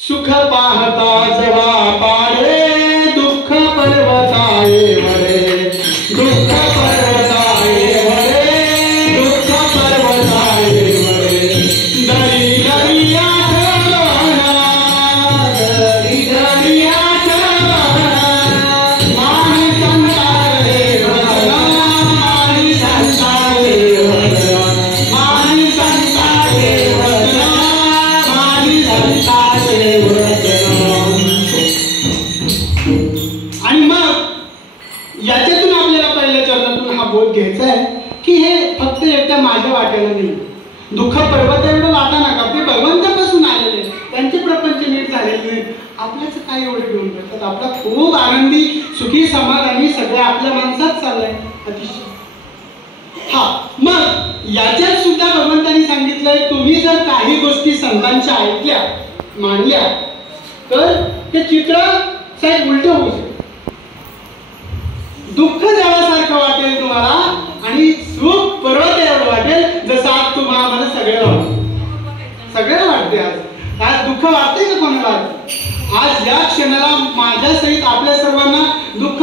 सुख पाहता जवा पाडे दुःख पर्वताये वरे दुःख पर्वताये वरे दुःख पर्वताये वरे दरी दरी आठवणा दरी दरी आठवणा मानी संतारे वदना मानी संतारे वदना मानी संतारे वदना मानी संतारे आणि मग याच्यातून आपल्याला पहिल्या चरणातून हा बोध घ्यायचा आहे की हे फक्त एकट्या माझ्या वाट्याला नाही. दुःख पर्वत एवढं वाटा नका, ते भगवंतापासून आलेले, त्यांचे प्रपंच नीट झालेले, आपल्याच काय एवढे घेऊन जातात. आपला खूप आनंदी सुखी समाधानी सगळं आपल्या माणसात चाललंय अतिशय. हा मग याच्यात सुद्धा भगवंतांनी सांगितलंय तुम्ही जर काही गोष्टी संतांच्या ऐकल्या मानल्या तर ते चित्र साहेब उलट होऊ शकते. दुःख जळासारखं वाटेल तुम्हाला आणि सुख पर्वत एवढं वाटेल जसं आज तुम्हाला मला सगळ्याला वाटते. आज दुःख वाटतंय का कोणाला? आज या क्षणाला माझ्या सहित आपल्या सर्वांना दुःख